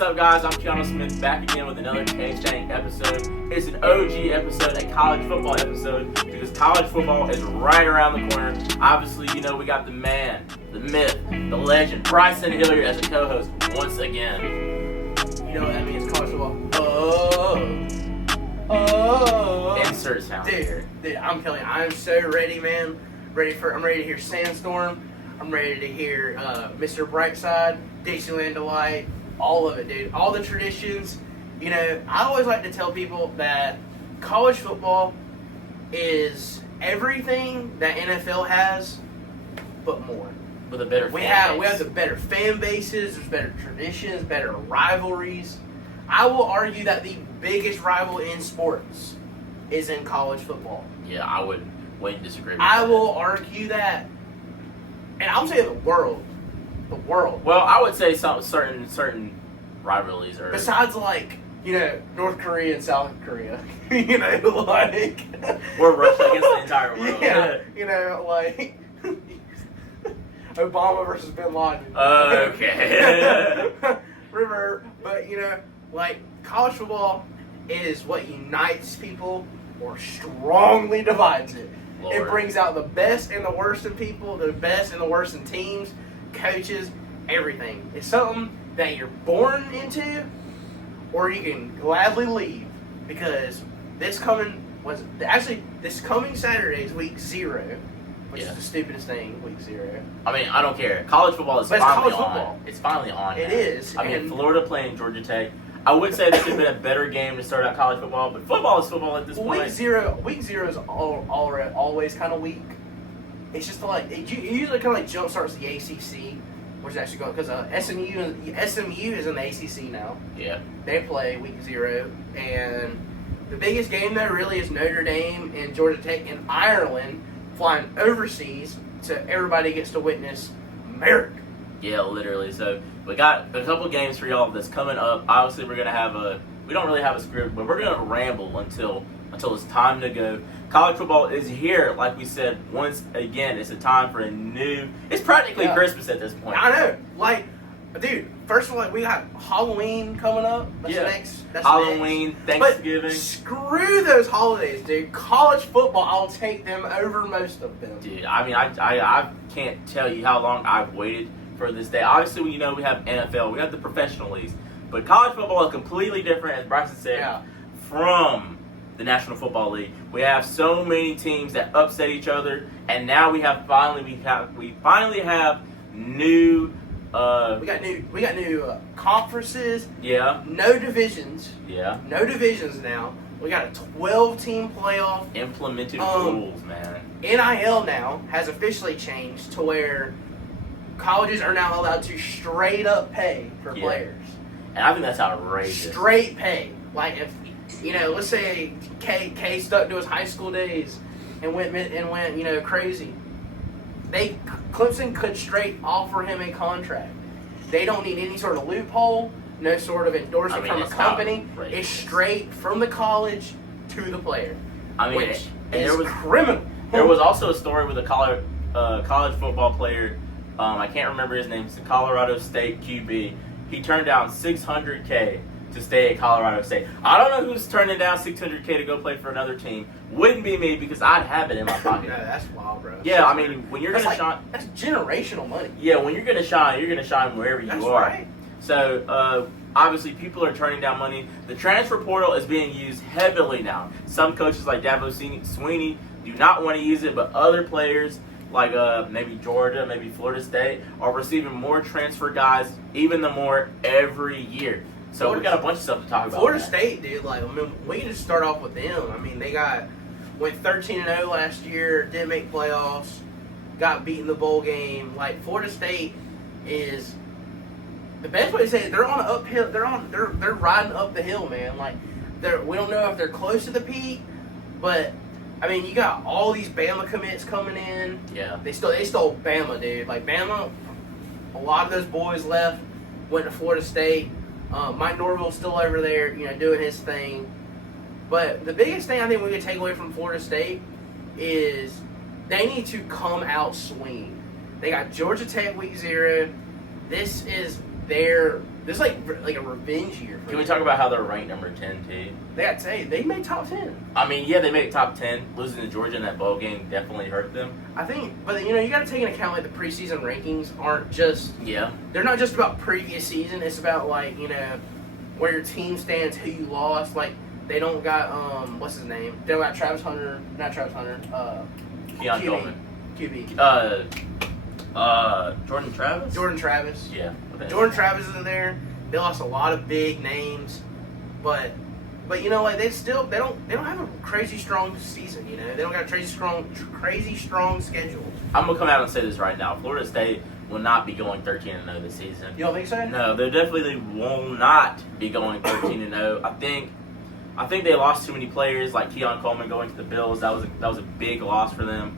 What's up, guys? I'm Keano Smith, back again with another K-Stang episode. It's an OG episode, a college football episode, because college football is right around the corner. Obviously, you know, we got the man, the myth, the legend, Bryson Hilliard as a co-host once again. You know what that means, college football. Oh. Insert sound. Dude, I'm telling you, I'm so ready, man. I'm ready to hear Sandstorm. I'm ready to hear Mr. Brightside, Dixieland Delight, all of it, dude. All the traditions. You know, I always like to tell people that college football is everything that NFL has, but more. With a better We fan base. have the better fan bases, there's better traditions, better rivalries. I will argue that the biggest rival in sports is in college football. Yeah, I wouldn't disagree with I that. will argue that, and I'm saying the world. The world. Well, I would say some certain rivalries are. Besides, like, you know, North Korea and South Korea. You know, like. We're Russia against the entire world. Yeah, you know, like. Obama versus Bin Laden. Okay. River, but you know, like, college football is what unites people or strongly divides it. Lord. It brings out the best and the worst in people, the best and the worst in teams, coaches, everything. It's something that you're born into, or you can gladly leave, because this coming Saturday is week 0, which is the stupidest thing, week 0. I mean, I don't care. College football is But it's finally college on. football. It's finally on. It now. is, I mean, and- Florida playing Georgia Tech. I would say this would have been a better game to start out college football, but football is football at this point. Week zero is always kind of weak. It's just like it usually kind of like jump starts the ACC, which is actually going because SMU is in the ACC now. Yeah. They play week 0, and the biggest game there really is Notre Dame and Georgia Tech in Ireland flying overseas, so everybody gets to witness America. Yeah, literally. So we got a couple games for y'all that's coming up. Obviously, we're gonna have we don't really have a script, but we're gonna ramble until it's time to go. College football is here, like we said once again. It's a time for a new. It's practically Christmas at this point. I know, like, dude. First of all, like, we got Halloween coming up. That's Halloween, Thanksgiving. But screw those holidays, dude. College football, I'll take them over most of them. Dude, I mean, I can't tell you how long I've waited for this day. Obviously, you know, we have NFL, we have the professional leagues, but college football is completely different, as Bryson said, from the National Football League. We have so many teams that upset each other, and now we finally have new. We got new conferences. Yeah. No divisions. Yeah. No divisions now. We got a 12-team playoff. Implemented rules, man. NIL now has officially changed to where colleges are now allowed to straight up pay for players. And I think that's outrageous. Straight pay. Like, if, you know, let's say K stuck to his high school days and went, you know, crazy. Clemson could straight offer him a contract. They don't need any sort of loophole, no sort of endorsement from a company. It's straight from the college to the player. I mean, which is criminal. There was also a story with a college football player. I can't remember his name. It's the Colorado State QB. He turned down $600K to stay at Colorado State. I don't know who's turning down $600K to go play for another team. Wouldn't be me, because I'd have it in my pocket. No, that's wild, bro. Yeah, I mean, when you're going to shine... That's generational money. Yeah, when you're going to shine, you're going to shine wherever you are. Right. So, obviously, people are turning down money. The transfer portal is being used heavily now. Some coaches like Dabo Swinney do not want to use it, but other players like maybe Georgia, maybe Florida State, are receiving more transfer guys, even the more every year. So we got a bunch of stuff to talk about. Florida State, dude, like, I mean, we can just start off with them. I mean, they went 13-0 last year, didn't make playoffs, got beat in the bowl game. Like, Florida State is the best way to say it. They're on an uphill. They're riding up the hill, man. Like, we don't know if they're close to the peak, but I mean, you got all these Bama commits coming in. Yeah. They stole Bama, dude. Like, Bama, a lot of those boys left, went to Florida State. Mike Norville's still over there, you know, doing his thing. But the biggest thing I think we can take away from Florida State is they need to come out swinging. They got Georgia Tech week 0. This is their This is like a revenge year. Can we talk about how they're ranked number 10 too? They got to say they made top 10. I mean, yeah, they made top 10. Losing to Georgia in that bowl game definitely hurt them. I think, but you got to take into account like the preseason rankings aren't just they're not just about previous season. It's about like where your team stands, who you lost. Like they don't got what's his name? They don't got Travis Hunter, not Travis Hunter. Keon Coleman. QB. Jordan Travis. Jordan Travis. Yeah. Jordan Travis isn't there. They lost a lot of big names, but like they don't have a crazy strong season. They don't got a crazy strong schedule. I'm gonna come out and say this right now. Florida State will not be going 13-0 this season. You don't think so? No, they definitely will not be going 13-0. I think they lost too many players, like Keon Coleman going to the Bills. That was a big loss for them.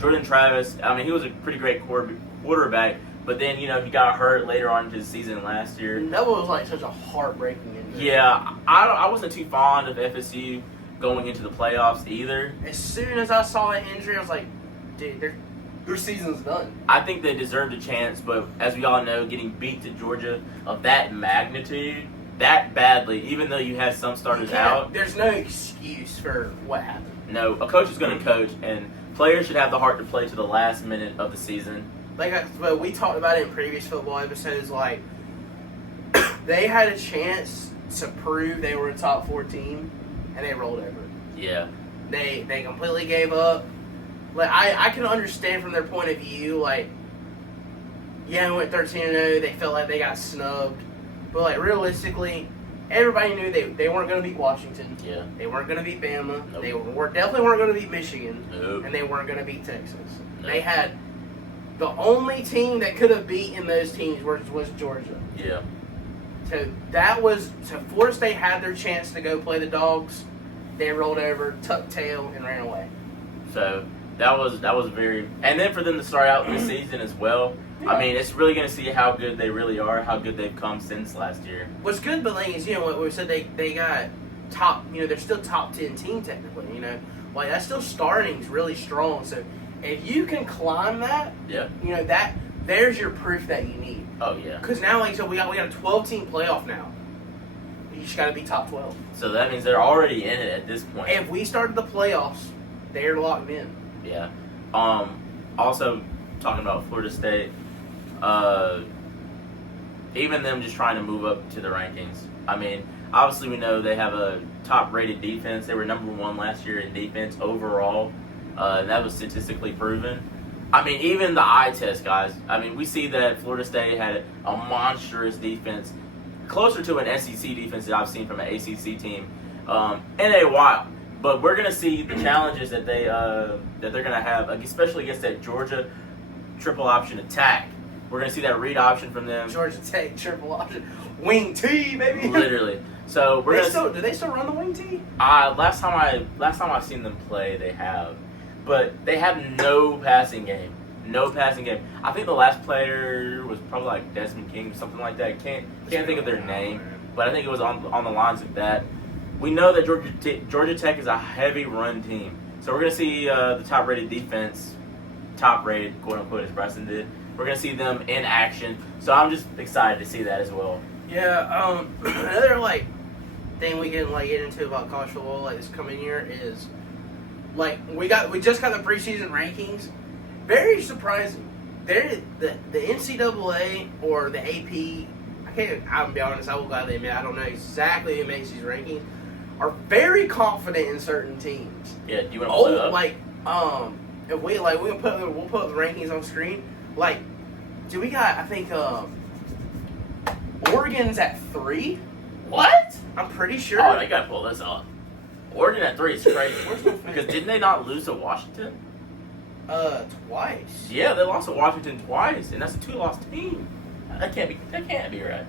Jordan Travis, I mean, he was a pretty great quarterback, but then, he got hurt later on into the season last year. And that was like such a heartbreaking injury. Yeah, I wasn't too fond of FSU going into the playoffs either. As soon as I saw that injury, I was like, dude, their season's done. I think they deserved a chance, but as we all know, getting beat to Georgia of that magnitude, that badly, even though you had some starters out. There's no excuse for what happened. No, a coach is going to coach, and players should have the heart to play to the last minute of the season. But we talked about it in previous football episodes. Like, they had a chance to prove they were a top 4 team, and they rolled over. Yeah. They completely gave up. Like, I can understand from their point of view. Like, yeah, we went 13-0. They felt like they got snubbed. But, like, realistically, everybody knew they weren't going to beat Washington. Yeah. They weren't going to beat Bama. Nope. They definitely weren't going to beat Michigan. Nope. And they weren't going to beat Texas. Nope. They had the only team that could have beaten those teams was Georgia. Yeah. So Florida State had their chance to go play the Dogs. They rolled over, tucked tail, and ran away. So that was very, and then for them to start out the season as well. Yeah. I mean, it's really going to see how good they really are, how good they've come since last year. What's good, but like, is what we said, they got top. They're still top 10 team technically. Like that still starting's really strong. So if you can climb that, that there's your proof that you need. Oh yeah. Because now, like, so we got a 12-team playoff now. You just got to be top 12. So that means they're already in it at this point. If we started the playoffs, they're locked in. Yeah. Also, talking about Florida State, even them just trying to move up to the rankings. I mean, obviously we know they have a top-rated defense. They were number 1 last year in defense overall. That was statistically proven. I mean, even the eye test, guys. I mean, we see that Florida State had a monstrous defense, closer to an SEC defense that I've seen from an ACC team in a while. But we're gonna see the challenges that they're gonna have, especially against that Georgia triple option attack. We're gonna see that read option from them. Georgia Tech triple option, wing T, baby. Literally. So we're do they still run the wing T? Last time I seen them play, they have, but they have no passing game. No passing game. I think the last player was probably like Desmond King or something like that. Can't think of their name, but I think it was on the lines of that. We know that Georgia Tech is a heavy run team, so we're gonna see the top-rated defense, top-rated quote unquote as Bryson did. We're gonna see them in action, so I'm just excited to see that as well. Yeah. Another thing we can get into about college football this coming year is we just got the preseason rankings. Very surprising. The NCAA or the AP, I'll be honest, I will gladly admit I don't know exactly who makes these rankings, are very confident in certain teams. Yeah, do you want to pull it up? If we'll put the rankings on screen. Do we got, I think Oregon's at 3? What? I'm pretty sure. Oh, you gotta pull this up. Oregon at 3 is crazy. Because didn't they not lose to Washington? Twice. Yeah, they lost to Washington twice, and that's a 2-loss team. That can't be right.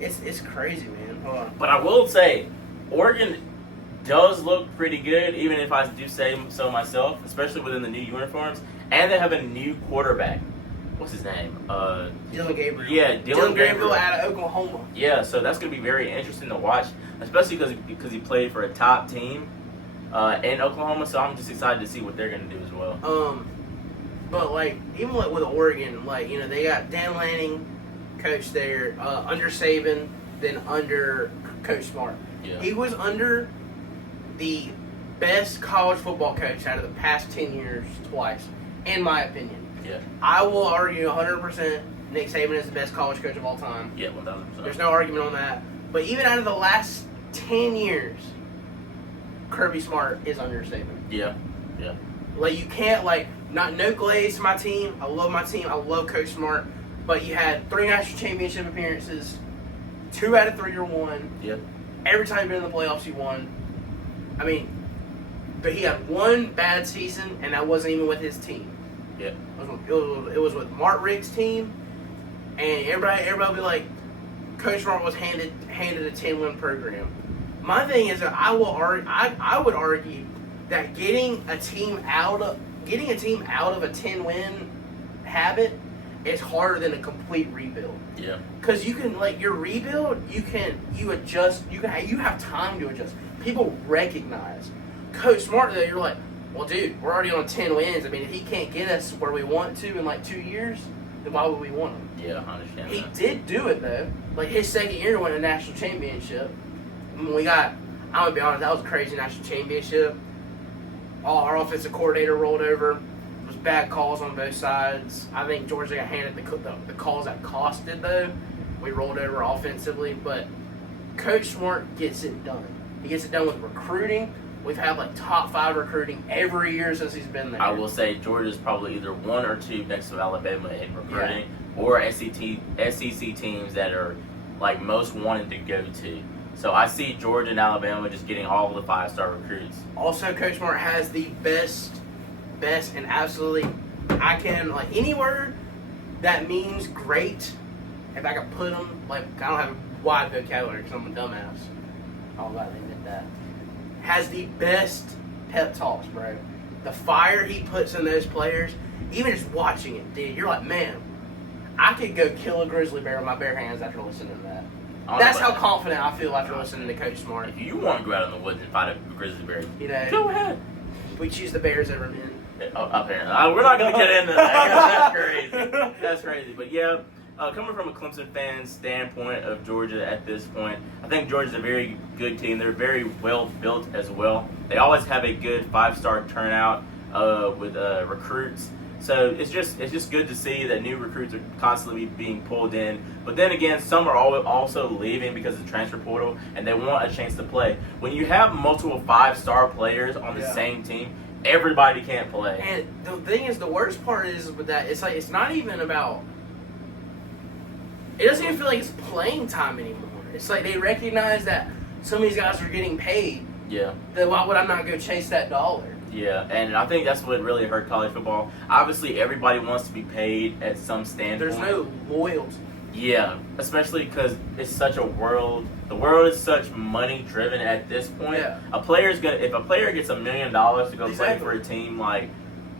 It's crazy, man. Hold on. But I will say, Oregon does look pretty good, even if I do say so myself, especially within the new uniforms. And they have a new quarterback. What's his name? Dylan Gabriel. Yeah, Dylan Gabriel out of Oklahoma. Yeah, so that's going to be very interesting to watch, especially because he played for a top team in Oklahoma. So I'm just excited to see what they're going to do as well. But even with Oregon, they got Dan Lanning, coach there under Saban than under Coach Smart. Yeah. He was under the best college football coach out of the past 10 years twice, in my opinion. Yeah. I will argue 100% Nick Saban is the best college coach of all time. Yeah, 1,000%. There's no argument on that. But even out of the last 10 years, Kirby Smart is under Saban. Yeah. Yeah. Like, you can't, no glaze to my team. I love my team. I love Coach Smart. But you had 3 national championship appearances. 2 out of 3 you won. Yep. Every time you've been in the playoffs, you won. I mean, but he had 1 bad season, and that wasn't even with his team. Yeah. It was with Mark Rigg's team, and everybody would be like, Coach Smart was handed a 10-win program. My thing is that I would argue that getting a team out of a 10-win habit is harder than a complete rebuild. Yeah. Because you can, your rebuild, you adjust, you have time to adjust. People recognize. Coach Smart, though, you're like, well, dude, we're already on 10 wins. I mean, if he can't get us where we want to in 2 years, then why would we want him? Yeah, I understand He that. did do it, though. His second year to win a national championship. I'm going to be honest, that was a crazy national championship. All our offensive coordinator rolled over. It was bad calls on both sides. I think Georgia got handed the calls that costed, though. We rolled over offensively, but Coach Smart gets it done. He gets it done with recruiting. We've had top 5 recruiting every year since he's been there. I will say Georgia's probably either 1 or 2 next to Alabama in recruiting, or SEC teams that are most wanted to go to. So I see Georgia and Alabama just getting all the 5-star recruits. Also, Coach Smart has the best, and absolutely, I can any word that means great. If I could put them I don't have a wide vocabulary because I'm a dumbass. I'm glad they did that. Has the best pep talks, bro. The fire he puts in those players, even just watching it, dude, you're like, man, I could go kill a grizzly bear with my bare hands after listening to that. That's how confident I feel after listening to Coach Smart. If you want to go out in the woods and fight a grizzly bear, go ahead. We choose the Bears over men. Apparently. We're not going to get into that. That's crazy. That's crazy. But yeah, coming from a Clemson fan standpoint of Georgia at this point, I think Georgia's a very good team. They're very well built as well. They always have a good 5-star turnout with recruits. So it's just good to see that new recruits are constantly being pulled in. But then again, some are also leaving because of the transfer portal, and they want a chance to play. When you have multiple 5-star players on the same team, everybody can't play. And the thing is, the worst part is with that, it's not even about. It doesn't even feel like it's playing time anymore. It's they recognize that some of these guys are getting paid. Yeah. Then why would I not go chase that dollar? Yeah, and I think that's what really hurt college football. Obviously, everybody wants to be paid at some standpoint. There's no loyalty. Yeah, especially because it's such a world. The world is such money driven at this point. Yeah. If a player gets $1 million to go play for a team like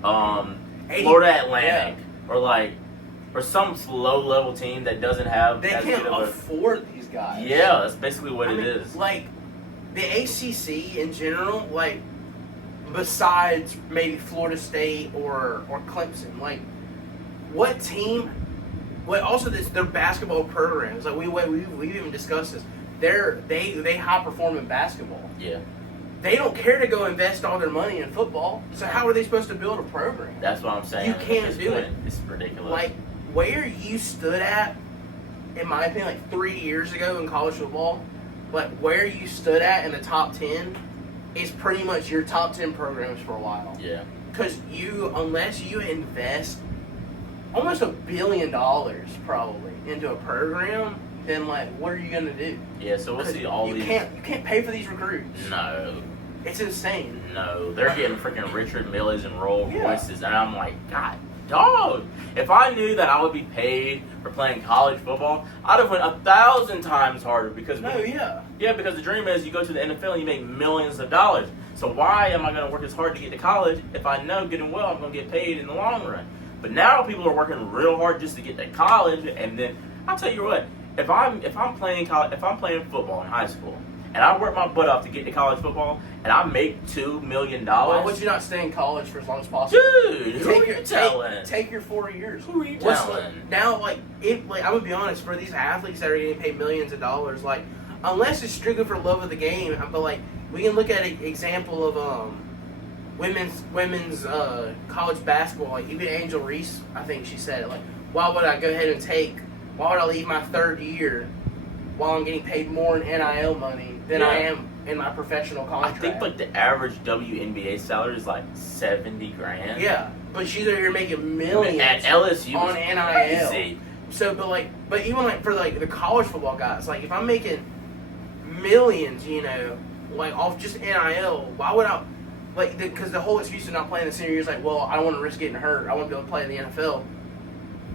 Florida Atlantic or some low level team that doesn't have, they can't afford these guys. Yeah, that's basically what it is. The ACC in general, besides maybe Florida State or Clemson, what team? Also, their basketball programs. We've even discussed this. They high perform in basketball. Yeah. They don't care to go invest all their money in football. So how are they supposed to build a program? That's what I'm saying. You can't do it. It's ridiculous. Where you stood at, in my opinion, 3 years ago in college football, where you stood at in the top 10 is pretty much your top 10 programs for a while. Yeah. Because unless you invest almost $1 billion probably into a program, then what are you gonna do? Yeah, so we'll see all these. You can't pay for these recruits. No. It's insane. No, they're getting freaking Richard Milles and Rolls Royces, and I'm like, God, dog. If I knew that I would be paid for playing college football, I'd have went 1,000 times harder because because the dream is you go to the NFL and you make millions of dollars. So why am I going to work as hard to get to college if I know good and well I'm going to get paid in the long run? But now people are working real hard just to get to college, and then I'll tell you what, if I'm playing football in high school and and I work my butt off to get to college football, and I make $2 million. Why would you not stay in college for as long as possible? Dude, who are you telling? Take your 4 years. Who are you telling? Now, I'm gonna be honest, for these athletes that are getting paid millions of dollars, unless it's strictly for love of the game, but we can look at an example of women's college basketball. Even Angel Reese, I think she said it. Why would I go ahead and why would I leave my third year while I'm getting paid more in NIL money than I am in my professional contract? I think the average WNBA salary is $70,000. Yeah, but she's over here making millions at LSU on NIL. Crazy. So, but even for the college football guys, if I'm making millions, off just NIL, why would I? Because the whole excuse of not playing the senior year is well, I don't want to risk getting hurt. I want to be able to play in the NFL.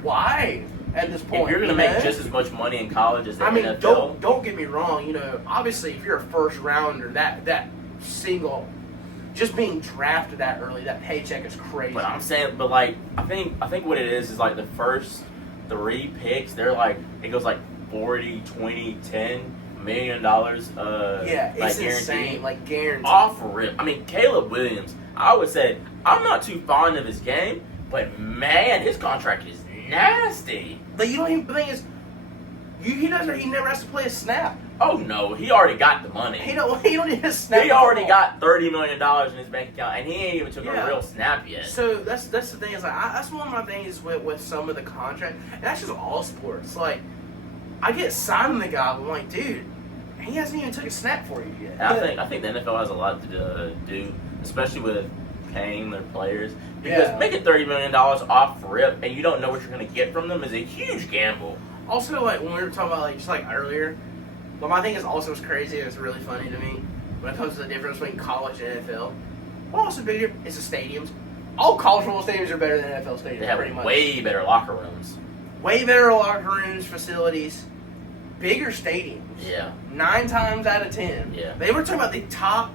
Why? At this point, if you're going to make just as much money in college as the NFL, don't get me wrong. Obviously, if you're a first rounder, that single, just being drafted that early, that paycheck is crazy. But I'm saying, I think what it is the first 3 picks, they're it goes 40, 20, 10 $1 million. Yeah, it's insane. Guaranteed. Off rip. I mean, Caleb Williams. I would say I'm not too fond of his game, but man, his contract is nasty. But you don't even think he never has to play a snap. Oh no, he already got the money. He don't need a snap. He already got $30 million in his bank account, and he ain't even took a real snap yet. So that's the thing that's one of my things with some of the contract, and that's just all sports. I get signed the guy, but I'm like, dude, he hasn't even took a snap for you yet. And I think the NFL has a lot to do, especially with paying their players, because making $30 million off rip and you don't know what you're going to get from them is a huge gamble. Also, when we were talking about just earlier, but my thing is also what's crazy and it's really funny to me when it comes to the difference between college and NFL. What also bigger is the stadiums. All college football stadiums are better than NFL stadiums. They have pretty much. way better locker rooms. Way better locker rooms, facilities, bigger stadiums. Yeah. 9 times out of 10. Yeah. They were talking about the top.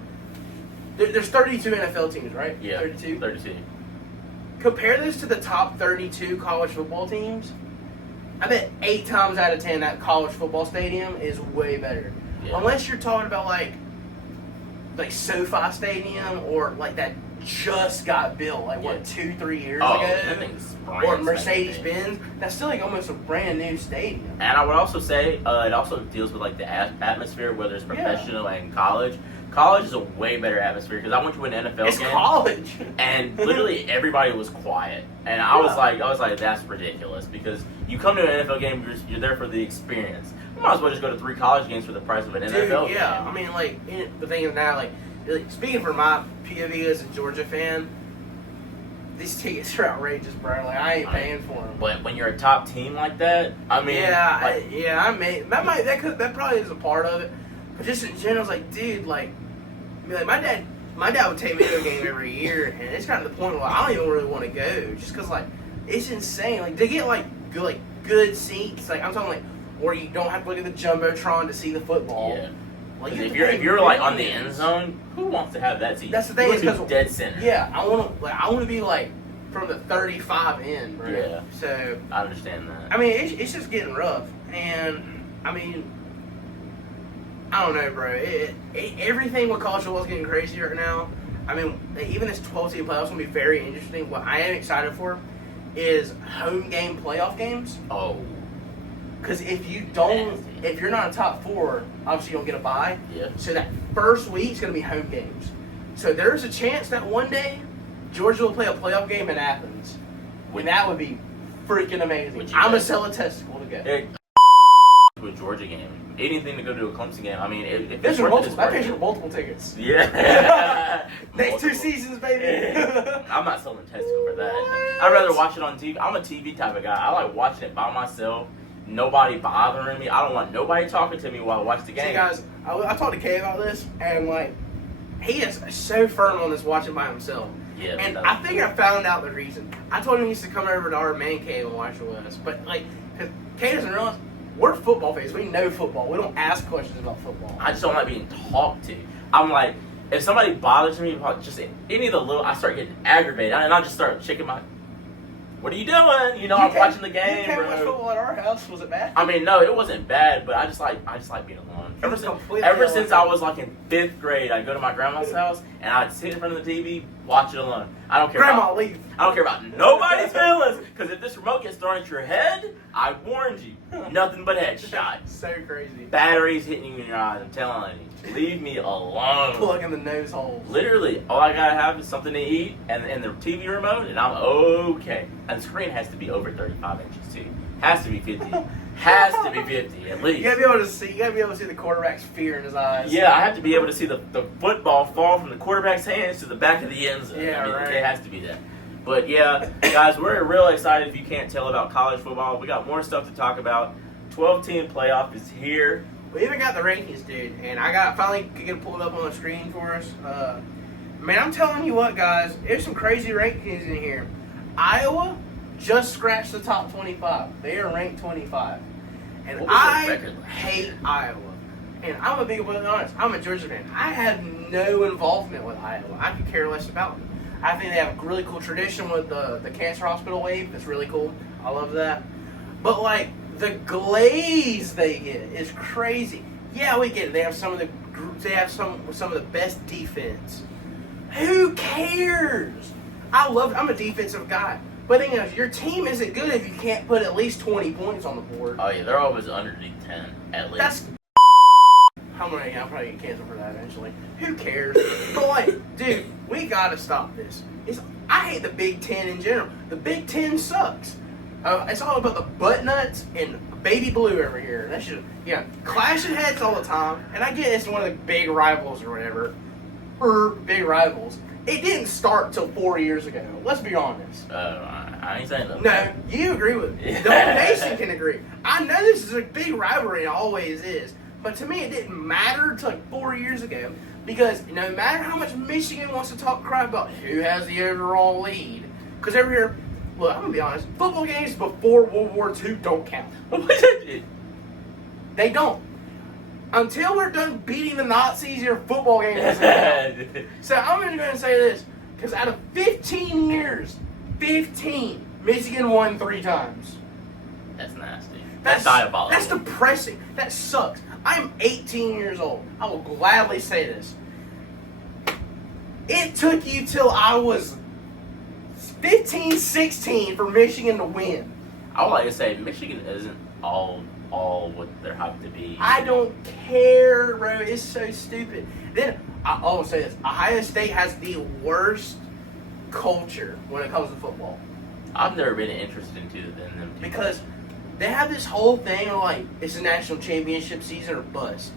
There's 32 NFL teams, right? Yeah. 32. 32. Compare this to the top 32 college football teams. I bet 8 times out of 10 that college football stadium is way better. Yeah. Unless you're talking about like SoFi Stadium or that just got built 2-3 years ago. That thing's or Mercedes-Benz. That's still almost a brand new stadium. And I would also say it also deals with the atmosphere, whether it's professional and college. College is a way better atmosphere because I went to an NFL game. It's college, and literally everybody was quiet, and I was like, that's ridiculous because you come to an NFL game, you're there for the experience. You might as well just go to 3 college games for the price of an NFL game. Yeah, I mean, the thing is now, speaking from my POV as a Georgia fan, these tickets are outrageous, bro. I ain't paying for them. But when you're a top team like that, I mean, that probably is a part of it. But just in general, it's dude, my dad would take me to a game every year, and it's gotten to the point where I don't even really want to go, just because it's insane. They get good seats. I'm talking where you don't have to look at the jumbotron to see the football. Yeah. If you're on the end zone, who wants to have that seat? That's the thing. It's dead center. Yeah, I want to be from the 35 in, bro. Yeah. So I understand that. I mean, it's just getting rough, and I mean, I don't know, bro. Everything with college football is getting crazy right now. I mean, even this 12-team playoffs is going to be very interesting. What I am excited for is home game playoff games. Oh. Because if you're not a top 4, obviously you don't get a bye. Yeah. So that first week's going to be home games. So there's a chance that one day Georgia will play a playoff game in Athens. And that would be freaking amazing. I'm going to sell a testicle to go. To a Georgia game. Anything to go to a Clemson game. I mean, if there's that pays for multiple tickets. Yeah. Next 2 seasons, baby. I'm not selling a testicle for that. I'd rather watch it on TV. I'm a TV type of guy. I like watching it by myself. Nobody bothering me. I don't want nobody talking to me while I watch the game. See, guys, I talked to Kay about this, and he is so firm on this watching by himself. Yeah. And I think I found out the reason. I told him he needs to come over to our man cave and watch it with us. But because Kay doesn't realize we're football fans. We know football. We don't ask questions about football. I just don't like being talked to. I'm like, if somebody bothers me about just any of the little, I start getting aggravated, and I just start shaking my what are you doing? You know, I'm watching the game, you can't bro. watch football at our house. Was it bad? I mean, no, it wasn't bad, but I just like being alone. Ever since I was like in 5th grade, I'd go to my grandma's house and I'd sit in front of the TV, watch it alone. I don't care. Leave. I don't care about nobody's feelings, because if this remote gets thrown at your head, I warned you. Nothing but headshots. So crazy. Batteries hitting you in your eyes. I'm telling you, leave me alone. Plug in the nose holes. Literally, all I gotta have is something to eat and the TV remote, and I'm okay. And the screen has to be over 35 inches too. Has to be 50. Has to be 50 at least. You gotta be able to see. You gotta be able to see the quarterback's fear in his eyes. Yeah, I have to be able to see the football fall from the quarterback's hands to the back of the end zone. Yeah, I mean, right. It has to be that. But yeah, guys, we're real excited. If you can't tell, about college football, we got more stuff to talk about. 12-team playoff is here. We even got the rankings, dude, and I finally get it pulled up on the screen for us. Man, I'm telling you what, guys, there's some crazy rankings in here. Iowa just scratched the top 25. They are ranked 25. And I hate Iowa. And I'm a big one, honest. I'm a Georgia fan. I have no involvement with Iowa. I could care less about them. I think they have a really cool tradition with the cancer hospital wave. It's really cool. I love that. But like the glaze they get is crazy. Yeah, we get it. They have some of the best defense. Who cares? I'm a defensive guy. But the thing is, your team isn't good if you can't put at least 20 points on the board. Oh yeah, they're always underneath 10 at least. That's how many? I'll probably get canceled for that eventually. Who cares? But like, dude, we gotta stop this. I hate the Big Ten in general. The Big Ten sucks. It's all about the butt nuts and baby blue over here. That's just clashing heads all the time. And I get it's one of the big rivals or whatever. Big rivals. It didn't start till 4 years ago. Let's be honest. I ain't saying that. No, you agree with me. The whole nation can agree. I know this is a big rivalry, and it always is. But to me, it didn't matter until like 4 years ago. Because no matter how much Michigan wants to talk crap about who has the overall lead, because every year, look, I'm going to be honest, football games before World War II don't count. They don't. Until we're done beating the Nazis, your football game doesn't count. So I'm going to go and say this. Because out of 15 years, 15, Michigan won 3 times. That's nasty. That's diabolical. That's depressing. That sucks. I'm 18 years old. I will gladly say this. It took you till I was 15, 16 for Michigan to win. I would like to say Michigan isn't all what they're hyped to be. I don't care, bro. It's so stupid. Then I always say this: Ohio State has the worst culture when it comes to football. I've never been interested in them because they have this whole thing of like it's a national championship season or bust.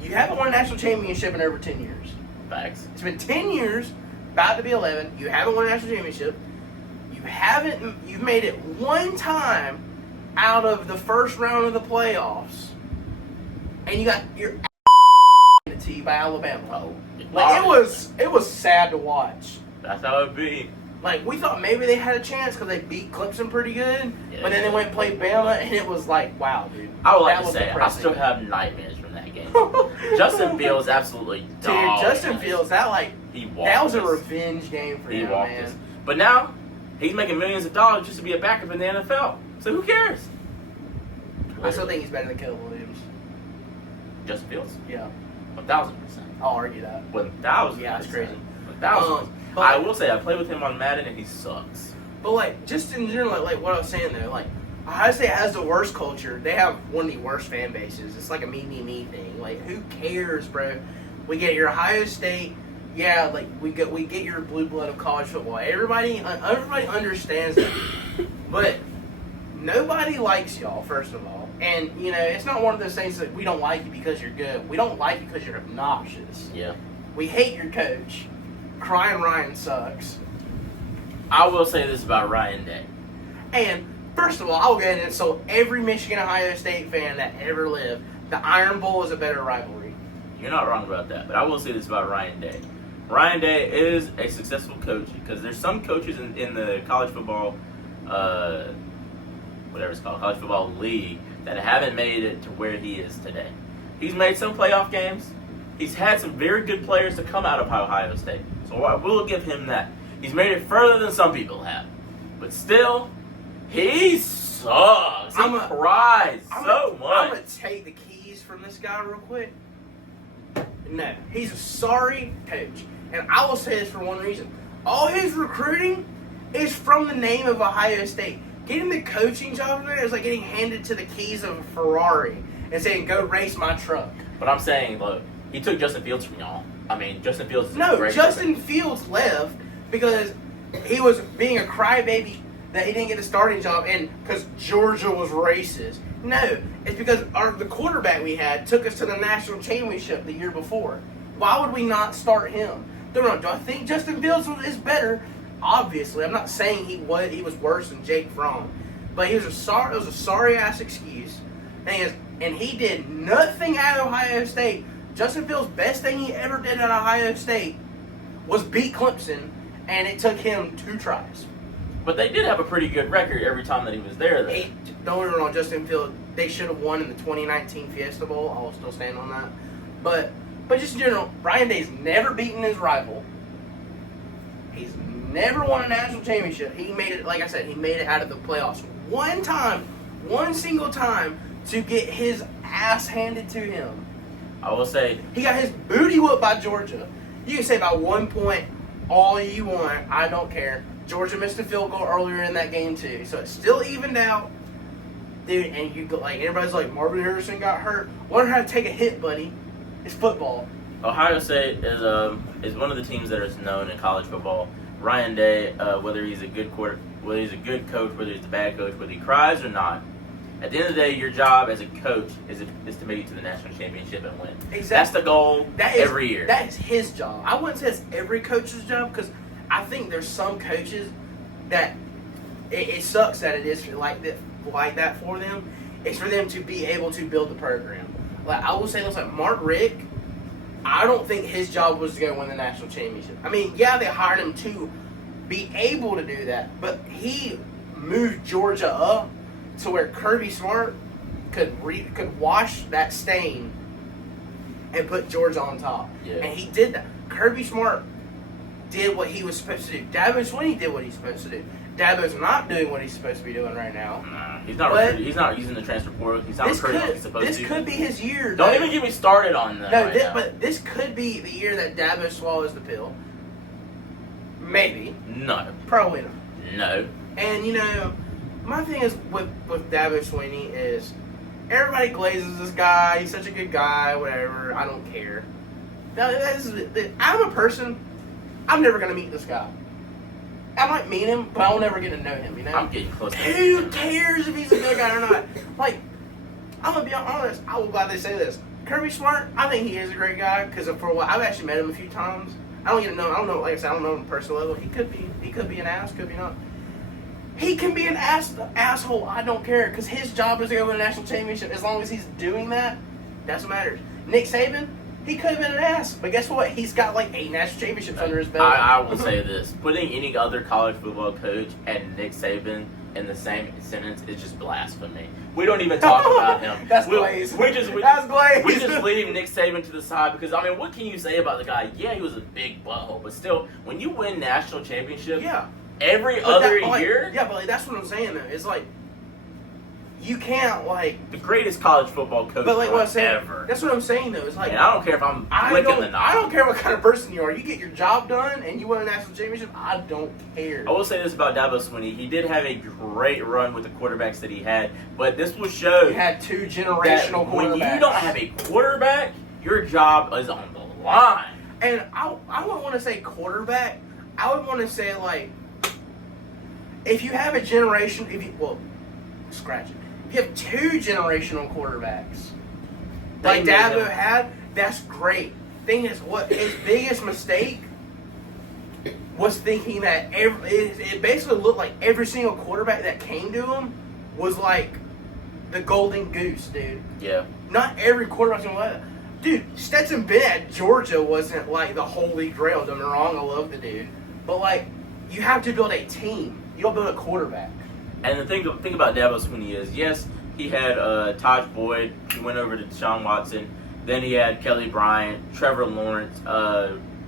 You haven't won a national championship in over 10 years. Facts. It's been 10 years, about to be 11. You haven't won a national championship. You've made it one time out of the first round of the playoffs, and you got your ass to you by Alabama. Oh, like it was sad to watch. That's how it be. Like we thought maybe they had a chance because they beat Clemson pretty good, yeah, but then they went and played Bama, and it was like, wow, dude. I would like to say I still have nightmares from that game. Justin Fields absolutely dogged. Dude, Justin Fields, that was a us. revenge game for him, man. Us. But now he's making millions of dollars just to be a backup in the NFL. So who cares? I still think he's better than Caleb Williams. Justin Fields? Yeah. 1,000%. I'll argue that. 1,000%. Yeah, it's crazy. 1,000%. I will say, I played with him on Madden, and he sucks. But, like, just in general, like what I was saying there, like, Ohio State has the worst culture. They have one of the worst fan bases. It's like a me thing. Like, who cares, bro? We get your Ohio State. Yeah, like, we get your blue blood of college football. Everybody understands that. But nobody likes y'all, first of all. And, you know, it's not one of those things that we don't like you because you're good. We don't like you because you're obnoxious. Yeah. We hate your coach. Crying Ryan sucks. I will say this about Ryan Day. And, first of all, I'll go ahead and insult every Michigan-Ohio State fan that ever lived. The Iron Bowl is a better rivalry. You're not wrong about that, but I will say this about Ryan Day. Ryan Day is a successful coach because there's some coaches in the college football, whatever it's called, college football league, that haven't made it to where he is today. He's made some playoff games. He's had some very good players to come out of Ohio State. So I will give him that. He's made it further than some people have. But still, He sucks. He cries so much. I'm going to take the keys from this guy real quick. No, he's a sorry coach. And I will say this for one reason. All his recruiting is from the name of Ohio State. Getting the coaching job there is like getting handed to the keys of a Ferrari and saying, go race my truck. But I'm saying, look, he took Justin Fields from y'all. I mean, Justin Fields is a No, great Justin Fields left because he was being a crybaby that he didn't get the starting job and because Georgia was racist. No, it's because the quarterback we had took us to the national championship the year before. Why would we not start him? Do I think Justin Fields is better? Obviously, I'm not saying he was worse than Jake Fromm, but it was a sorry ass excuse. And he did nothing at Ohio State. Justin Fields' best thing he ever did at Ohio State was beat Clemson, and it took him 2 tries. But they did have a pretty good record every time that he was there, though. Don't get me wrong, Justin Fields, they should have won in the 2019 Fiesta Bowl. I will still stand on that. But just in general, Brian Day's never beaten his rival. He's never won a national championship. He made it, like I said, he made it out of the playoffs one single time to get his ass handed to him. I will say he got his booty whooped by Georgia. You can say by 1 point all you want. I don't care. Georgia missed a field goal earlier in that game too, so it's still evened out, dude. And you go like everybody's like Marvin Harrison got hurt. Learn how to take a hit, buddy. It's football. Ohio State is one of the teams that is known in college football. Ryan Day, whether he's a good coach, whether he's a bad coach, whether he cries or not. At the end of the day, your job as a coach is to make it to the national championship and win. Exactly. That's the goal every year. That is his job. I wouldn't say it's every coach's job because I think there's some coaches that it sucks that it is like that for them. It's for them to be able to build the program. Like I will say this, like Mark Richt, I don't think his job was to go win the national championship. I mean, yeah, they hired him to be able to do that, but he moved Georgia up to where Kirby Smart could wash that stain and put Georgia on top. Yeah. And he did that. Kirby Smart did what he was supposed to do. Dabo Swinney did what he's supposed to do. Dabo's not doing what he's supposed to be doing right now. Nah, he's not. He's not using the transfer portal. He's not recruiting like he's supposed to. This could be his year. Don't even get me started on that. No, but this could be the year that Dabo swallows the pill. Maybe. No. Probably not. No. And my thing is with Dabo Swinney is everybody glazes this guy. He's such a good guy. Whatever. I don't care. I'm a person. I'm never gonna meet this guy. I might meet him, but I'll never get to know him. I'm getting close. Who cares if he's a good guy or not? Like, I'm gonna be honest. I will gladly say this. Kirby Smart, I think he is a great guy because for what I've actually met him a few times. I don't know. Like I said, I don't know him on a personal level. He could be an ass, could be not. He can be an asshole. I don't care because his job is to go win a national championship. As long as he's doing that, that's what matters. Nick Saban, he could have been an ass, but guess what? He's got like 8 national championships under his belt. I will say this: putting any other college football coach and Nick Saban in the same sentence is just blasphemy. We don't even talk about him. That's glaze. That's glaze. We just leave Nick Saban to the side because I mean, what can you say about the guy? Yeah, he was a big butthole, but still, when you win national championships, every other year, but that's what I'm saying though. It's like you can't like the greatest college football coach ever. That's what I'm saying though. It's like and I don't care if I'm flicking the knob. I don't care what kind of person you are. You get your job done and you win a national championship. I don't care. I will say this about Dabo Swinney: he did have a great run with the quarterbacks that he had, but this will show he had 2 generational quarterbacks. When you don't have a quarterback, your job is on the line. And I wouldn't want to say quarterback. I would want to say like if you have a generation, scratch it. If you have 2 generational quarterbacks, like Dabo had, that's great. Thing is, what his biggest mistake was thinking that it basically looked like every single quarterback that came to him was like the golden goose, dude. Yeah. Not every quarterback's gonna let it. Dude, Stetson Bennett at Georgia wasn't like the holy grail. Don't get me wrong, I love the dude. But like, you have to build a team. You don't build a quarterback. And the thing about Dabo Swinney is, yes, he had Taj Boyd, who went over to Deshaun Watson. Then he had Kelly Bryant, Trevor Lawrence,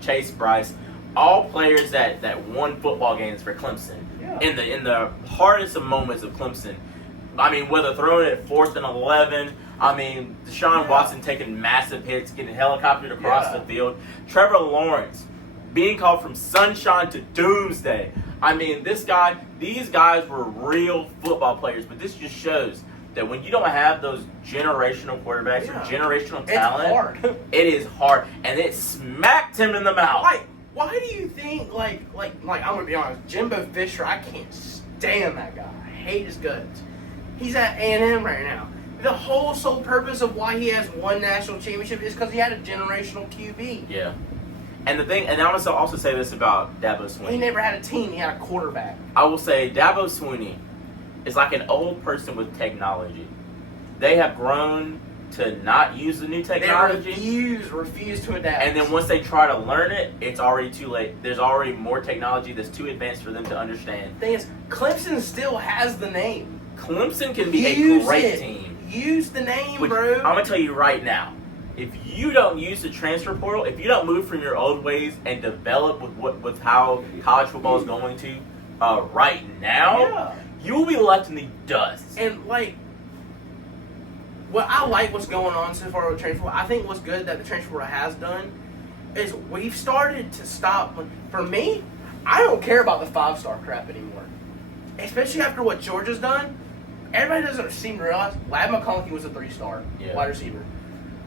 Chase Bryce. all players that won football games for Clemson in the hardest of moments of Clemson. I mean, whether throwing it 4th and 11, I mean, Deshaun Watson taking massive hits, getting helicoptered across the field. Trevor Lawrence being called from sunshine to doomsday. I mean, these guys were real football players, but this just shows that when you don't have those generational quarterbacks or generational talent, it's hard. It is hard, and it smacked him in the mouth. Why do you think, like I'm gonna be honest, Jimbo Fisher, I can't stand that guy. I hate his guts. He's at A&M right now. The whole sole purpose of why he has one national championship is because he had a generational QB. Yeah. And I'm going to also say this about Dabo Swinney. He never had a team. He had a quarterback. I will say Dabo Swinney is like an old person with technology. They have grown to not use the new technology. They refuse to adapt. And then once they try to learn it, it's already too late. There's already more technology that's too advanced for them to understand. The thing is, Clemson still has the name. Clemson can be a great team. Use the name, bro. I'm going to tell you right now, if you don't use the transfer portal, if you don't move from your old ways and develop with how college football is going to right now, you will be left in the dust. And, I like what's going on so far with transfer portal. I think what's good that the transfer portal has done is we've started to stop. For me, I don't care about the 5-star crap anymore. Especially after what Georgia's done. Everybody doesn't seem to realize Lad McConkey was a 3-star wide receiver.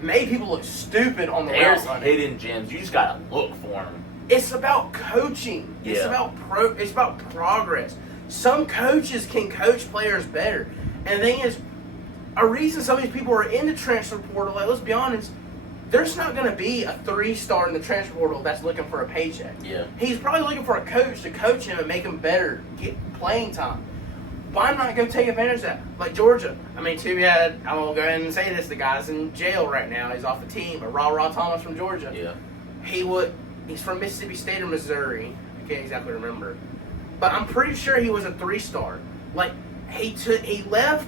Made people look stupid on the route running. There's hidden gems. You just gotta look for them. It's about coaching. It's about progress. Some coaches can coach players better. And the thing is, a reason some of these people are in the transfer portal, let's be honest, there's not going to be a 3-star in the transfer portal that's looking for a paycheck. Yeah. He's probably looking for a coach to coach him and make him better, get playing time. Why not go take advantage of that? Like Georgia. I mean, too bad. I'm going to go ahead and say this. The guy's in jail right now. He's off the team. But Ra Thomas from Georgia. Yeah. He's from Mississippi State or Missouri. I can't exactly remember. But I'm pretty sure he was a 3-star. He left,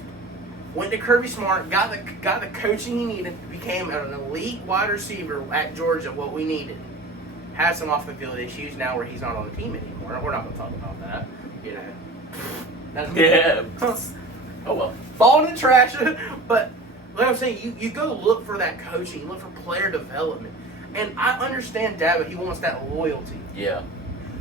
went to Kirby Smart, got the coaching he needed, became an elite wide receiver at Georgia, what we needed. Had some off the field issues now where he's not on the team anymore. We're not going to talk about that. That's Oh well. Fall in the trash. But like I'm saying, you go look for that coaching, you look for player development. And I understand Dabo, he wants that loyalty. Yeah.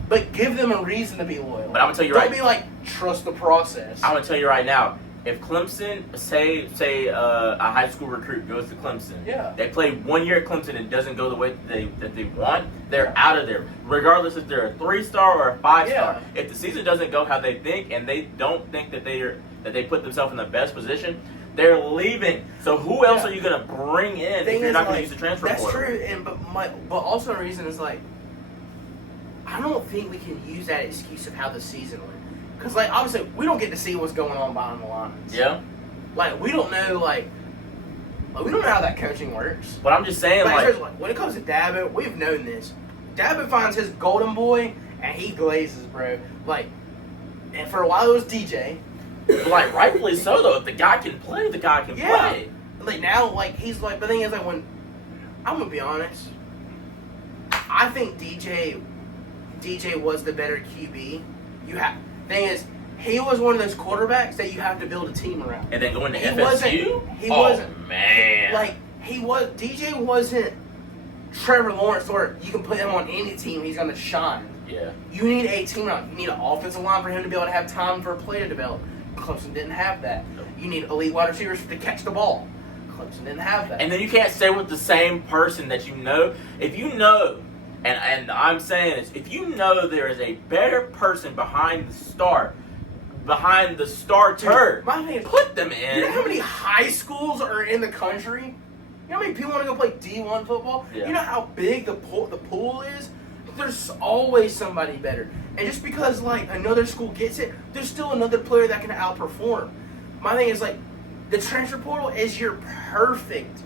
But give them a reason to be loyal. But I'm gonna tell you Don't be like, trust the process. I'm gonna tell you right now, if Clemson, say a high school recruit goes to Clemson, they play 1 year at Clemson and it doesn't go the way that they want, they're out of there. Regardless if they're a 3-star or a 5-star. If the season doesn't go how they think and they don't think that they put themselves in the best position, they're leaving. So who else are you gonna bring in if you're not gonna use the transfer portal? That's true, and but also the reason is I don't think we can use that excuse of how the season went. Because, obviously, we don't get to see what's going on behind the lines. Yeah. We don't know, we don't know how that coaching works. But I'm just saying, when it comes to Dabo, we've known this. Dabo finds his golden boy, and he glazes, bro. And for a while it was DJ. Rightfully so, though. If the guy can play, the guy can play. Now, he's but the thing is, when, I'm going to be honest, I think DJ was the better QB. Thing is, he was one of those quarterbacks that you have to build a team around. And then going to FSU? He wasn't. Man. DJ wasn't Trevor Lawrence where you can put him on any team, he's going to shine. Yeah. You need a team around. You need an offensive line for him to be able to have time for a play to develop. Clemson didn't have that. Nope. You need elite wide receivers to catch the ball. Clemson didn't have that. And then you can't stay with the same person that you know. If you know, and I'm saying this, if you know there is a better person behind the starter, put them in. You know how many high schools are in the country? You know how many people want to go play D1 football? Yeah. You know how big the pool is? There's always somebody better. And just because, another school gets it, there's still another player that can outperform. My thing is, the transfer portal is your perfect.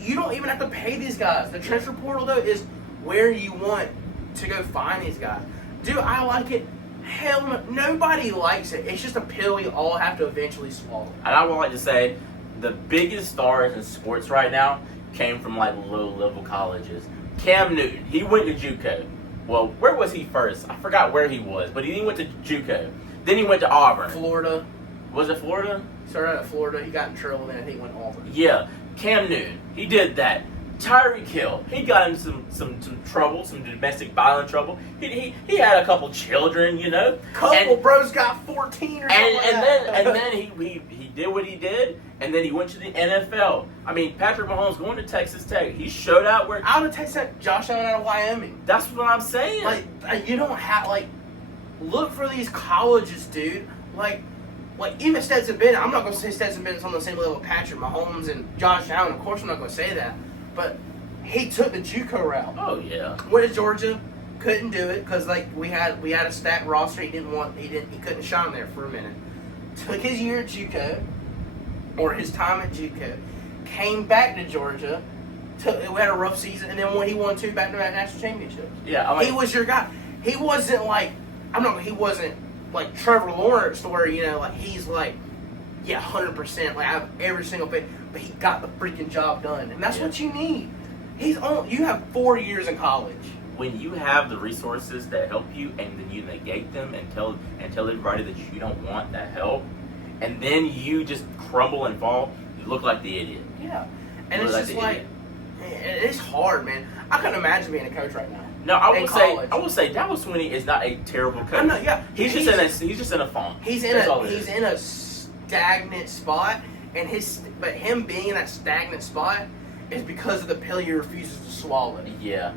You don't even have to pay these guys. The transfer portal, though, is where you want to go find these guys. Do I like it? Hell no. Nobody likes it. It's just a pill we all have to eventually swallow. And I would like to say, the biggest stars in sports right now came from low-level colleges. Cam Newton, he went to JUCO. well, where was he first? I forgot where he was, but he went to JUCO. Then he went to Auburn. Florida. Was it Florida? Started at Florida. He got in trouble, then he went to Auburn. Yeah. Cam Newton, he did that. Tyreek Hill, he got into some trouble, some domestic violence trouble. He had a couple children, you know. Couple bros got 14 or something. And then he did what he did, and then he went to the NFL. I mean, Patrick Mahomes going to Texas Tech, he showed out where out of Texas Tech, Josh Allen out of Wyoming. That's what I'm saying. Like you don't have look for these colleges, dude. Like even Stetson Bennett. I'm not gonna say Stetson Bennett's on the same level with Patrick Mahomes and Josh Allen. Of course, I'm not gonna say that. But he took the JUCO route. Oh yeah. Went to Georgia, couldn't do it because we had a stacked roster. He couldn't shine there for a minute. Took his year at JUCO, or his time at JUCO, came back to Georgia. We had a rough season, and then he won 2 back-to-back national championships. Yeah, he was your guy. He wasn't he wasn't like Trevor Lawrence, to where he's 100%. I have every single thing. But he got the freaking job done, and that's what you need. You have 4 years in college. When you have the resources that help you, and then you negate them and tell everybody that you don't want that help, and then you just crumble and fall, you look like the idiot. Yeah, and it's just it's hard, man. I couldn't imagine being a coach right now. No, I will say Dabo Swinney is not a terrible coach. He's just in a funk. He's in a stagnant spot. And him being in that stagnant spot is because of the pill he refuses to swallow. Yeah.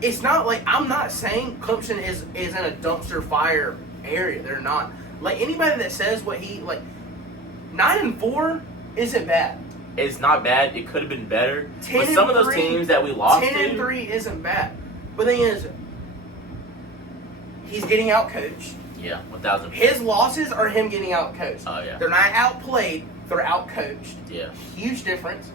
It's not I'm not saying Clemson is in a dumpster fire area. They're not. Anybody that says 9-4 isn't bad. It's not bad. It could have been better. 10 but some of those teams that we lost 10-3 isn't bad. But the thing is, he's getting outcoached. Yeah, 1,000%. His losses are him getting outcoached. Oh yeah. They're not outplayed. They're outcoached. Yeah. Huge difference.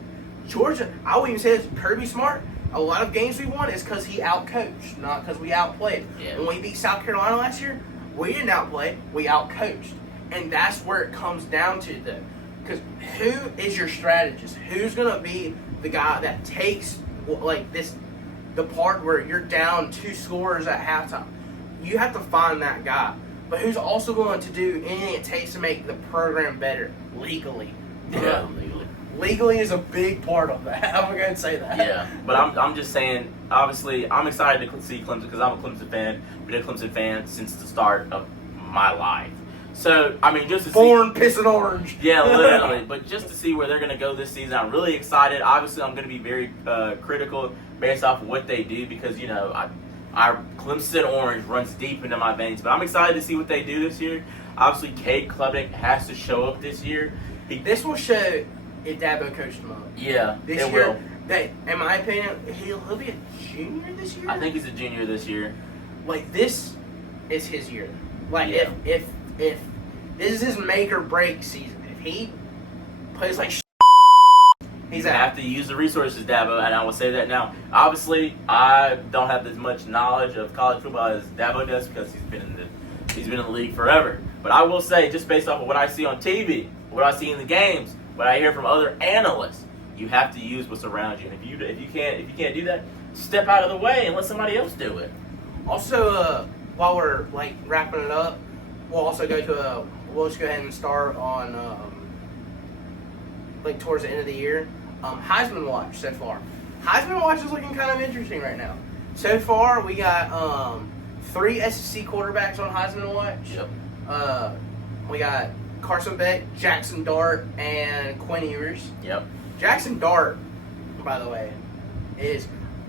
Georgia, I would even say this, Kirby Smart, a lot of games we won is because he outcoached, not because we outplayed. Yeah. When we beat South Carolina last year, we didn't outplay, we outcoached. And that's where it comes down to, though. Because who is your strategist? Who's going to be the guy that takes, the part where you're down 2 scores at halftime? You have to find that guy. But who's also going to do anything it takes to make the program better legally? Yeah, Legally is a big part of that. I'm going to say that. Yeah, but I'm just saying, obviously, I'm excited to see Clemson because I'm a Clemson fan. Been a Clemson fan since the start of my life. So, I mean, just to Born pissing orange. Yeah, literally. But just to see where they're going to go this season, I'm really excited. Obviously, I'm going to be very critical based off of what they do because, our Clemson orange runs deep into my veins. But I'm excited to see what they do this year. Obviously, Cade Klubnik has to show up this year. This will show if Dabo coached him up. Yeah, this it year, will. In my opinion, he'll be a junior this year? I think he's a junior this year. This is his year. Yeah. If this is his make or break season, if he plays like he's out. Have to use the resources, Dabo, and I will say that now. Obviously, I don't have as much knowledge of college football as Dabo does because he's been in the league forever. But I will say, just based off of what I see on TV, what I see in the games, what I hear from other analysts, you have to use what's around you. And if you can't do that, step out of the way and let somebody else do it. Also, while we're wrapping it up, we'll just go ahead and start on towards the end of the year. Heisman Watch so far. Heisman Watch is looking kind of interesting right now. So far, we got 3 SEC quarterbacks on Heisman Watch. Yep. We got Carson Beck, Jackson Dart, and Quinn Ewers. Yep. Jackson Dart, by the way,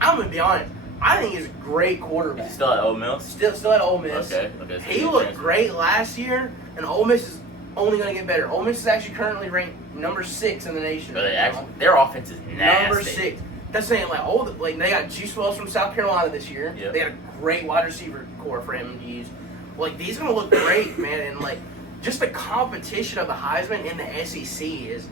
I'm going to be honest, I think he's a great quarterback. Is he still at Ole Miss? Still at Ole Miss. Okay. So he looked great last year, and Ole Miss is only going to get better. Ole Miss is actually currently ranked number 6 in the nation. But their offense is nasty. Number 6. That's saying they got Juice Wells from South Carolina this year. Yep. They had a great wide receiver core for him to use. These are going to look great, man. And just the competition of the Heisman in the SEC is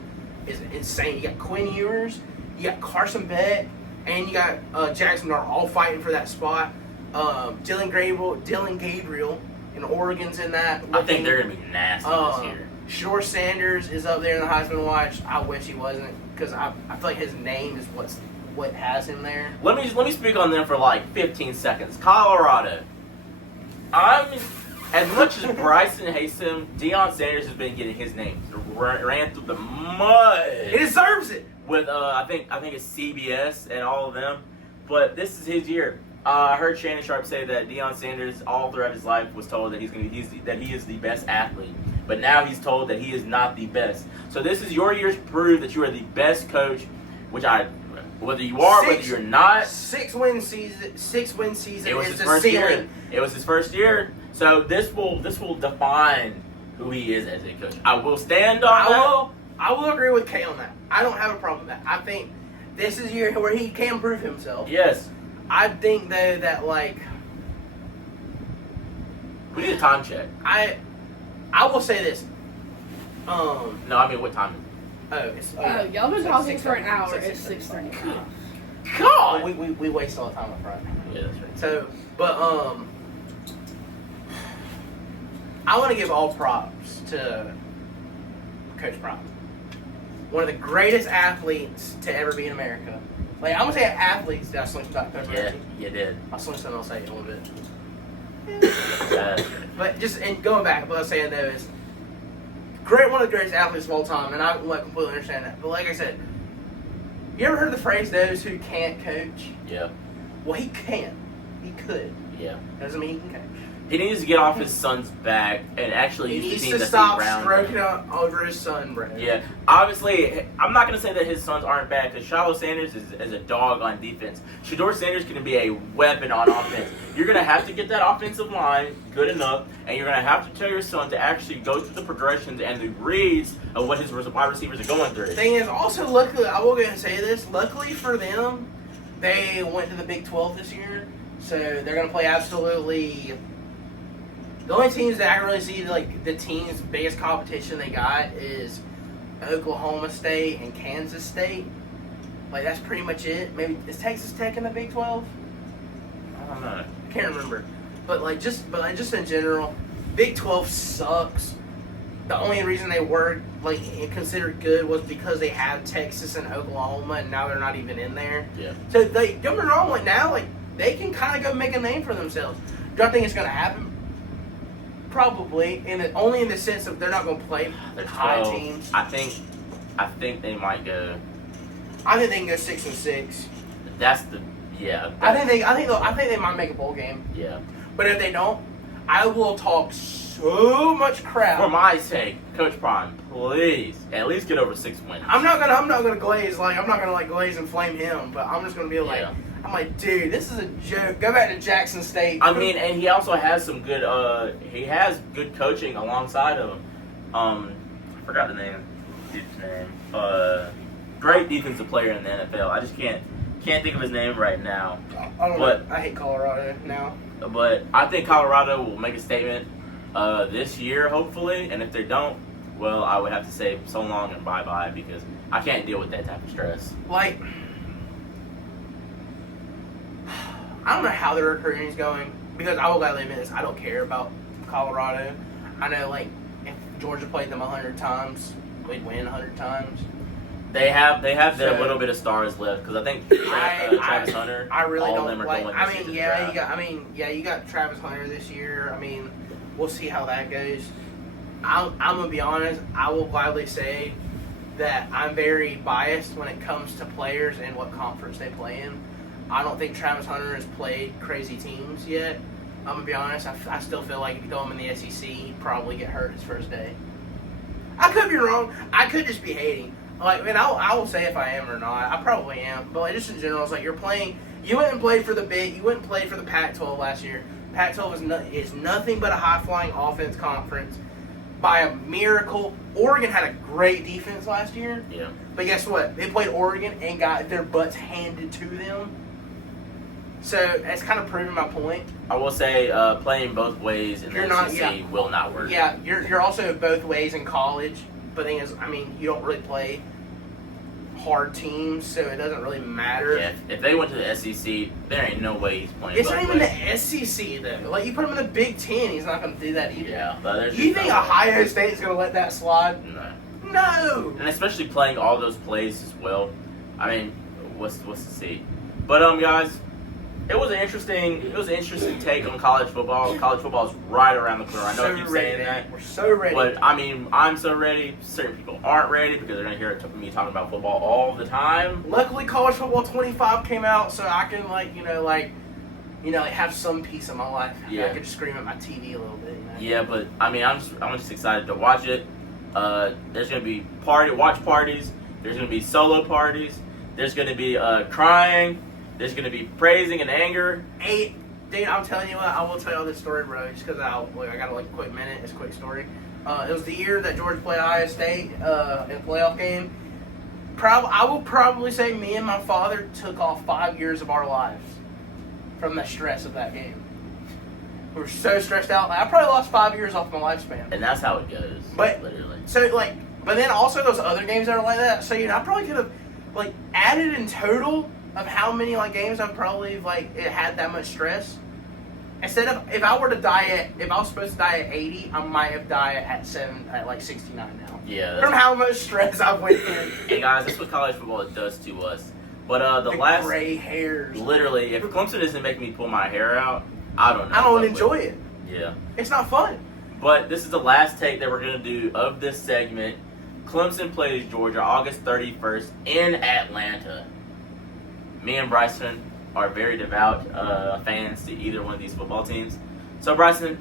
insane. You got Quinn Ewers, you got Carson Beck, and you got Jackson Dart all fighting for that spot. Dylan Gabriel in Oregon's in that. I think they're going to be nasty this year. Shore Sanders is up there in the Heisman Watch. I wish he wasn't because I feel like his name is what's what has him there. Let me speak on them for like 15 seconds. Colorado. As much as Bryson hates him, Deion Sanders has been getting his name ran through the mud. He deserves it. With I think it's CBS and all of them, but this is his year. I heard Shannon Sharp say that Deion Sanders all throughout his life was told that he is the best athlete, but now he's told that he is not the best. So this is your year to prove that you are the best coach, whether you are, whether you're not. 6 win season. It was is his the first ceiling. year. It was his first year. So this will define who he is as a coach. I will stand on that. I will agree with Kay on that. I don't have a problem with that. I think this is a year where he can prove himself. Yes. I think though that we need a time check. I will say this. No, I mean what time is it? Y'all been talking for an hour. It's 6:30. God. We waste all the time up front. Yeah, that's right. So, but I want to give all props to Coach Prime. One of the greatest athletes to ever be in America. Like, I'm going to say athletes. Did I swing back Coach Yeah, Murphy? you did. I'll swing something else at you a little bit. Yeah. But just, and going back, what I was saying though is, one of the greatest athletes of all time, and I completely understand that. But like I said, you ever heard the phrase, those who can't coach? Yeah. Well, he can. He could. Yeah. Doesn't mean he can coach. He needs to get off his son's back and actually He use the needs team to that's stop around stroking him. out over his son, bro. Yeah, obviously, I'm not going to say that his sons aren't bad because Shiloh Sanders is a dog on defense. Shador Sanders can be a weapon on offense. You're going to have to get that offensive line good enough, and you're going to have to tell your son to actually go through the progressions and the reads of what his wide receivers are going through. The thing is, also, luckily, I will go and say this, luckily for them, they went to the Big 12 this year, so they're going to play absolutely... The only teams that I can really see, like, the team's biggest competition they got is Oklahoma State and Kansas State. Like, that's pretty much it. Maybe, is Texas Tech in the Big 12? I don't know. I can't remember. But just in general, Big 12 sucks. The only reason they were, like, considered good was because they have Texas and Oklahoma, and now they're not even in there. Yeah. So, don't get me wrong, like, now, like, they can kind of go make a name for themselves. Do I think it's going to happen? Probably, only in the sense of they're not going to play high teams. I think they might go. I think they can go 6-6. That's the yeah. I think they might make a bowl game. Yeah. But if they don't, I will talk so much crap. For my sake, Coach Prime, please at least get over 6 wins. I'm not gonna glaze glaze and flame him, but I'm just gonna be like. Yeah. I'm like, dude, this is a joke. Go back to Jackson State. I mean, and he also has some good. He has good coaching alongside of him. I forgot the name. His name. Great defensive player in the NFL. I just can't think of his name right now. I don't know. I hate Colorado now. But I think Colorado will make a statement this year, hopefully. And if they don't, well, I would have to say so long and bye bye because I can't deal with that type of stress. Like. I don't know how the recruiting is going because I will gladly admit this. I don't care about Colorado. I know, like, if Georgia played them 100 times, we'd win 100 times. They have their little bit of stars left because I think Travis Hunter. I really all don't of them are like. going I this mean, season yeah, draft. you got Travis Hunter this year. I mean, we'll see how that goes. I'm gonna be honest. I will gladly say that I'm very biased when it comes to players and what conference they play in. I don't think Travis Hunter has played crazy teams yet. I'm going to be honest. I still feel like if you throw him in the SEC, he'd probably get hurt his first day. I could be wrong. I could just be hating. Like, and I will say if I am or not. I probably am. But like, just in general, it's like you're playing. You went and played for the Pac-12 last year. Pac-12 is nothing but a high-flying offense conference. By a miracle, Oregon had a great defense last year. Yeah. But guess what? They played Oregon and got their butts handed to them. So it's kind of proving my point. I will say playing both ways in the SEC will not work. Yeah, you're also both ways in college. But the thing is, I mean, you don't really play hard teams, so it doesn't really matter. Yeah, if they went to the SEC, there ain't no way he's playing. It's both not even ways. the SEC though. Like you put him in the Big Ten, he's not going to do that either. Yeah, but there's You think Ohio State's going to let that slide? No. No. And especially playing all those plays as well. I mean, what's to see. But guys, it was an interesting take on college football. College football is right around the corner. I know I keep saying that. We're so ready. But I mean, I'm so ready. Certain people aren't ready because they're gonna hear me talking about football all the time. Luckily, College Football 25 came out, so I can have some peace in my life. Yeah. I could just scream at my TV a little bit. Yeah, but I mean, I'm just excited to watch it. There's gonna be watch parties. There's gonna be solo parties. There's gonna be crying. There's gonna be praising and anger. Hey, dude, I'm telling you what. I will tell you all this story, bro. Just because I got a quick minute. It's a quick story. It was the year that Georgia played Ohio State in a playoff game. I will probably say me and my father took off 5 years of our lives from the stress of that game. We were so stressed out. I probably lost 5 years off my lifespan. And that's how it goes. But literally. But then also those other games that are like that. So I probably could have added in total of how many games I've probably it had that much stress. Instead of if I was supposed to die at 80, I might have died at 69 now. Yeah. From how much stress I went through. Hey guys, that's what college football does to us. But the last gray hairs. Literally, if Clemson doesn't make me pull my hair out, I don't know. I don't enjoy it. Yeah. It's not fun. But this is the last take that we're gonna do of this segment. Clemson plays Georgia August 31st in Atlanta. Me and Bryson are very devout fans to either one of these football teams. So Bryson,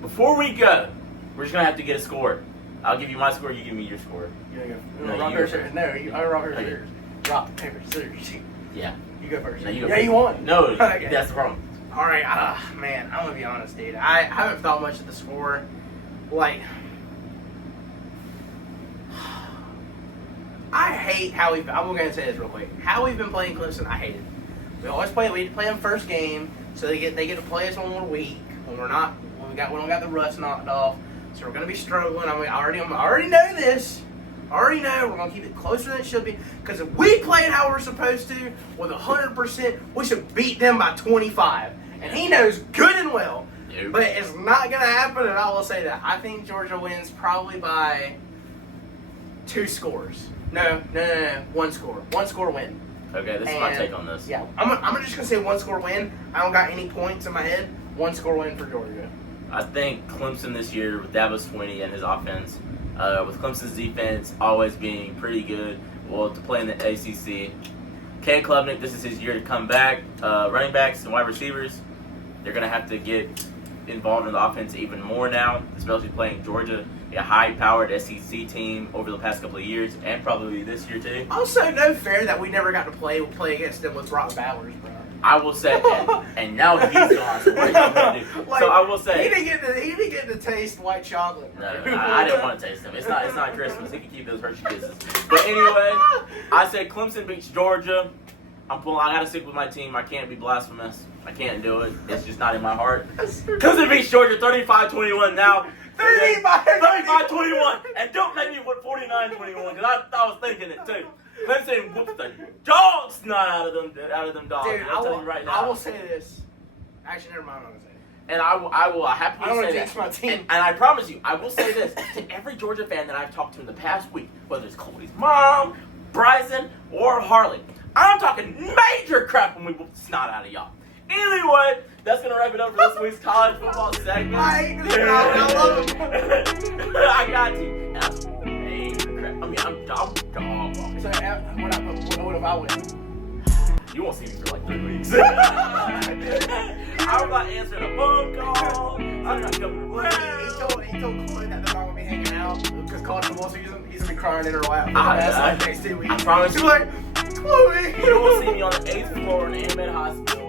before we go, we're just gonna have to get a score. I'll give you my score. You give me your score. Rock, paper, scissors. No, I rock, paper, scissors. Rock, paper, scissors. Yeah. You go first. No, you go yeah, first. you won. No, okay. That's the problem. All right, man, I'm gonna be honest, dude. I haven't thought much of the score. I hate how I'm gonna say this real quick. How we've been playing Clemson, I hate it. We play them first game, so they get to play us one more week when we don't got the rust knocked off. So we're gonna be struggling. I already know this. I already know we're gonna keep it closer than it should be. Because if we play it how we're supposed to, with 100%, we should beat them by 25. And he knows good and well. Nope. But it's not gonna happen, and I will say that. I think Georgia wins probably by 2 scores. No. 1 score. 1 score win. Okay, this is my take on this. Yeah, I'm just gonna say 1 score win. I don't got any points in my head. 1 score win for Georgia. I think Clemson this year with Davos Swinney and his offense, with Clemson's defense always being pretty good, to play in the ACC. Ken Klubnik, this is his year to come back. Running backs and wide receivers, they're gonna have to get involved in the offense even more now, especially playing Georgia, a high-powered SEC team over the past couple of years, and probably this year too. Also, no fair that we never got to play against them with Rock Bowers, bro. I will say, and now he's gone. So what are you gonna do? So I will say, he didn't get to taste white chocolate. No, I didn't want to taste them. It's not Christmas. He can keep those Hershey Kisses. But anyway, I said Clemson beats Georgia. I gotta stick with my team. I can't be blasphemous. I can't do it. It's just not in my heart. Clemson beats Georgia 35-21 now. 35-21. And don't make me put 49-21 because I was thinking it too. Clemson whoops the dog snot out of them dogs. Dude, I'll tell you right now. I will say this. Actually, never mind. I'm not gonna say it. And I will happily say I that. jinx my team. And I promise you, I will say this to every Georgia fan that I've talked to in the past week, whether it's Cody's mom, Bryson, or Harley. I'm talking major crap when we whoop the snot out of y'all. Anyway, that's going to wrap it up for this week's college football segment. I hate this crowd. I love it. I got you. And that's major crap. I mean, I'm dog walking. So, what if I win? You won't see me for like 3 weeks. I'm not answering a phone call. I'm not coming to work. He told Chloe that they're not going to be hanging out because college football season, he's going to be crying in her lap. I next 2 weeks. I promise She's you. like, Chloe. You won't see me on the 8th floor in the Animate Hospital